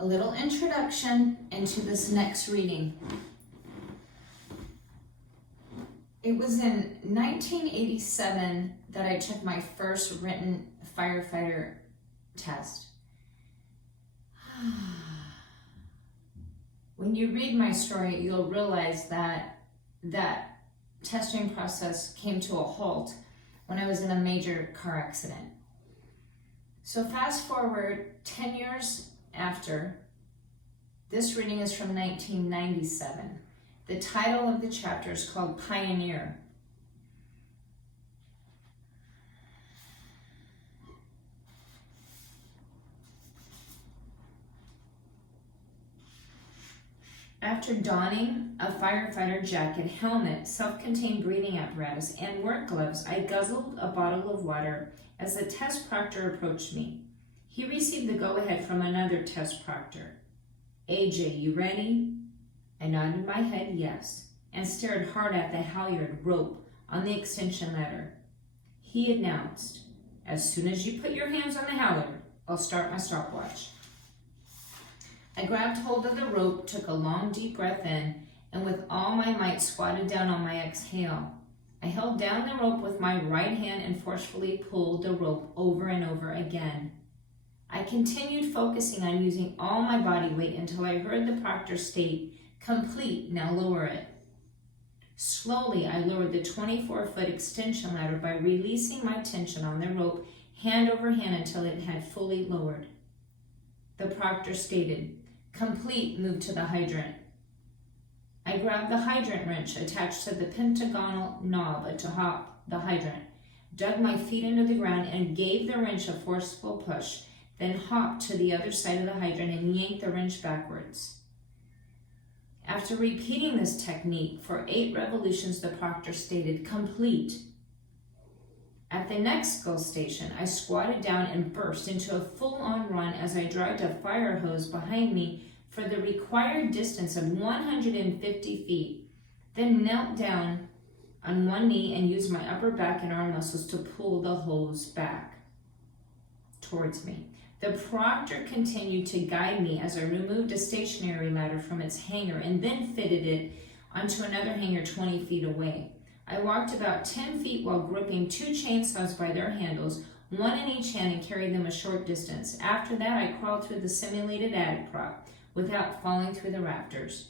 a little introduction into this next reading. It was in 1987 that I took my first written firefighter test. When you read my story, you'll realize that that testing process came to a halt when I was in a major car accident. So fast forward 10 years after, this reading is from 1997. The title of the chapter is called Pioneer. After donning a firefighter jacket, helmet, self-contained breathing apparatus, and work gloves, I guzzled a bottle of water as the test proctor approached me. He received the go-ahead from another test proctor. AJ, you ready? I nodded my head yes, and stared hard at the halyard rope on the extension ladder. He announced, as soon as you put your hands on the halyard, I'll start my stopwatch. I grabbed hold of the rope, took a long deep breath in, and with all my might squatted down on my exhale. I held down the rope with my right hand and forcefully pulled the rope over and over again. I continued focusing on using all my body weight until I heard the proctor state, complete, now lower it. Slowly, I lowered the 24-foot extension ladder by releasing my tension on the rope hand over hand until it had fully lowered. The proctor stated, complete, move to the hydrant. I grabbed the hydrant wrench attached to the pentagonal knob atop the hydrant, dug my feet into the ground and gave the wrench a forceful push, then hopped to the other side of the hydrant and yanked the wrench backwards. After repeating this technique for 8 revolutions, the proctor stated, complete. At the next go station, I squatted down and burst into a full-on run as I dragged a fire hose behind me for the required distance of 150 feet, then knelt down on one knee and used my upper back and arm muscles to pull the hose back towards me. The proctor continued to guide me as I removed a stationary ladder from its hanger and then fitted it onto another hanger 20 feet away. I walked about 10 feet while gripping 2 chainsaws by their handles, one in each hand, and carried them a short distance. After that, I crawled through the simulated attic prop without falling through the rafters.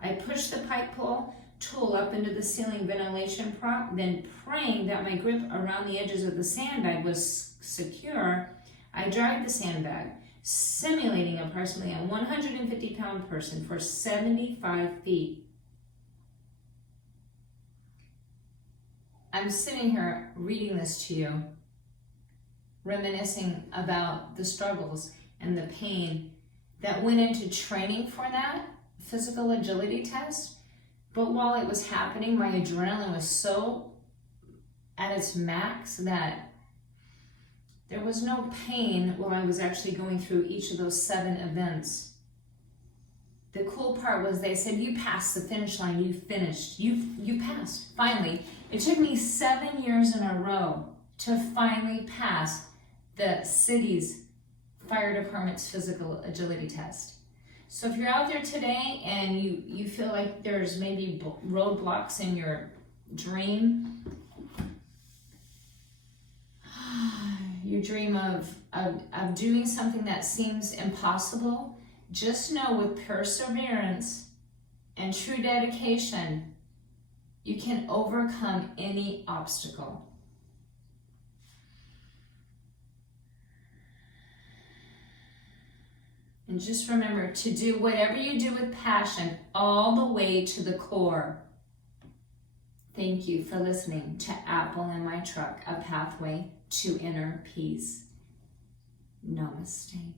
I pushed the pipe pull tool up into the ceiling ventilation prop, then praying that my grip around the edges of the sandbag was secure, I dragged the sandbag, simulating approximately a 150-pound person for 75 feet. I'm sitting here reading this to you, reminiscing about the struggles and the pain that went into training for that physical agility test. But while it was happening, my adrenaline was so at its max that there was no pain while I was actually going through each of those 7 events. The cool part was they said, you passed the finish line, you finished, you passed, finally. It took me 7 years in a row to finally pass the city's fire department's physical agility test. So if you're out there today and you feel like there's maybe roadblocks in your dream, you dream of doing something that seems impossible, just know with perseverance and true dedication, you can overcome any obstacle. And just remember to do whatever you do with passion all the way to the core. Thank you for listening to Apple in My Truck, a pathway to inner peace. Namaste.